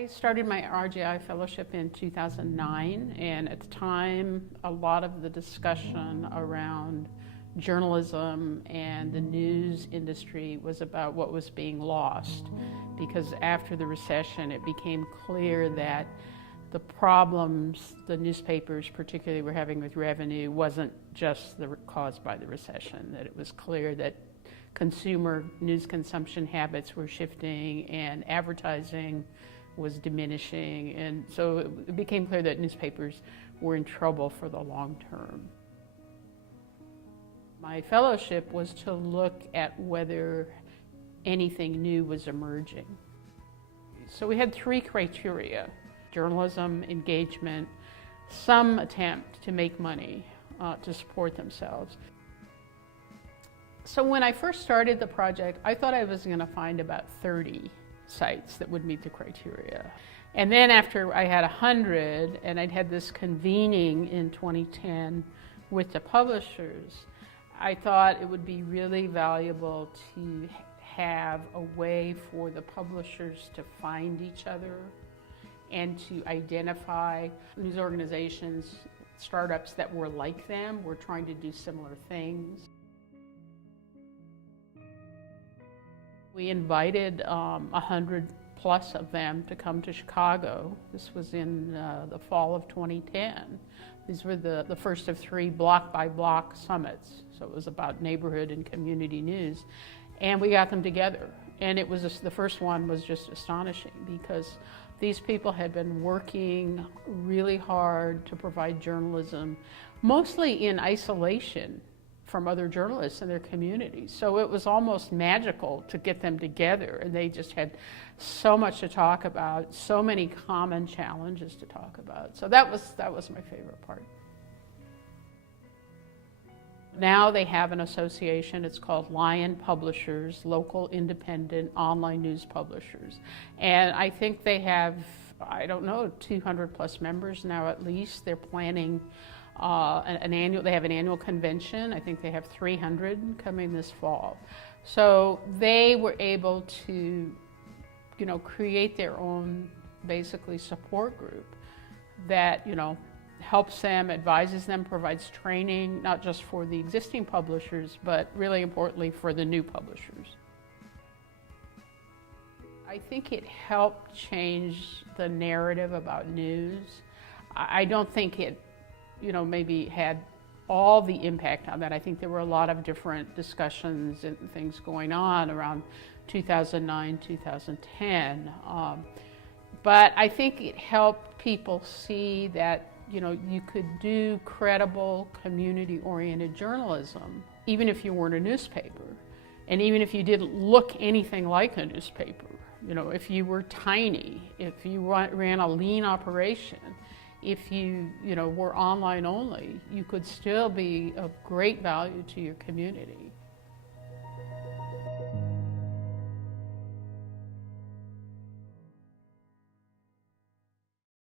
I started my RJI Fellowship in 2009, and at the time, a lot of the discussion around journalism and the news industry was about what was being lost, because after the recession, it became clear that the problems the newspapers particularly were having with revenue wasn't just caused by the recession, that it was clear that consumer news consumption habits were shifting and advertising was diminishing, and so it became clear that newspapers were in trouble for the long term. My fellowship was to look at whether anything new was emerging. So we had 3 criteria: journalism, engagement, some attempt to make money to support themselves. So when I first started the project, I thought I was going to find about 30 sites that would meet the criteria. And then after I had 100, and I'd had this convening in 2010 with the publishers, I thought it would be really valuable to have a way for the publishers to find each other and to identify news organizations, startups that were like them, were trying to do similar things. We invited 100 plus of them to come to Chicago. This was in the fall of 2010. These were the first of 3 block-by-block summits. So it was about neighborhood and community news. And we got them together. And it was the first one was just astonishing, because these people had been working really hard to provide journalism, mostly in isolation from other journalists in their communities. So it was almost magical to get them together, and they just had so much to talk about, so many common challenges to talk about. So that was my favorite part. Now they have an association, it's called Lion Publishers, Local Independent Online News Publishers. And I think they have, I don't know, 200 plus members now at least. They're planning they have an annual convention. I think they have 300 coming this fall. So they were able to, create their own, basically, support group that, helps them, advises them, provides training, not just for the existing publishers, but really importantly for the new publishers. I think it helped change the narrative about news. I don't think it maybe had all the impact on that. I think there were a lot of different discussions and things going on around 2009, 2010. But I think it helped people see that, you could do credible, community-oriented journalism, even if you weren't a newspaper, and even if you didn't look anything like a newspaper. If you were tiny, if you ran a lean operation, if you, were online only, you could still be of great value to your community.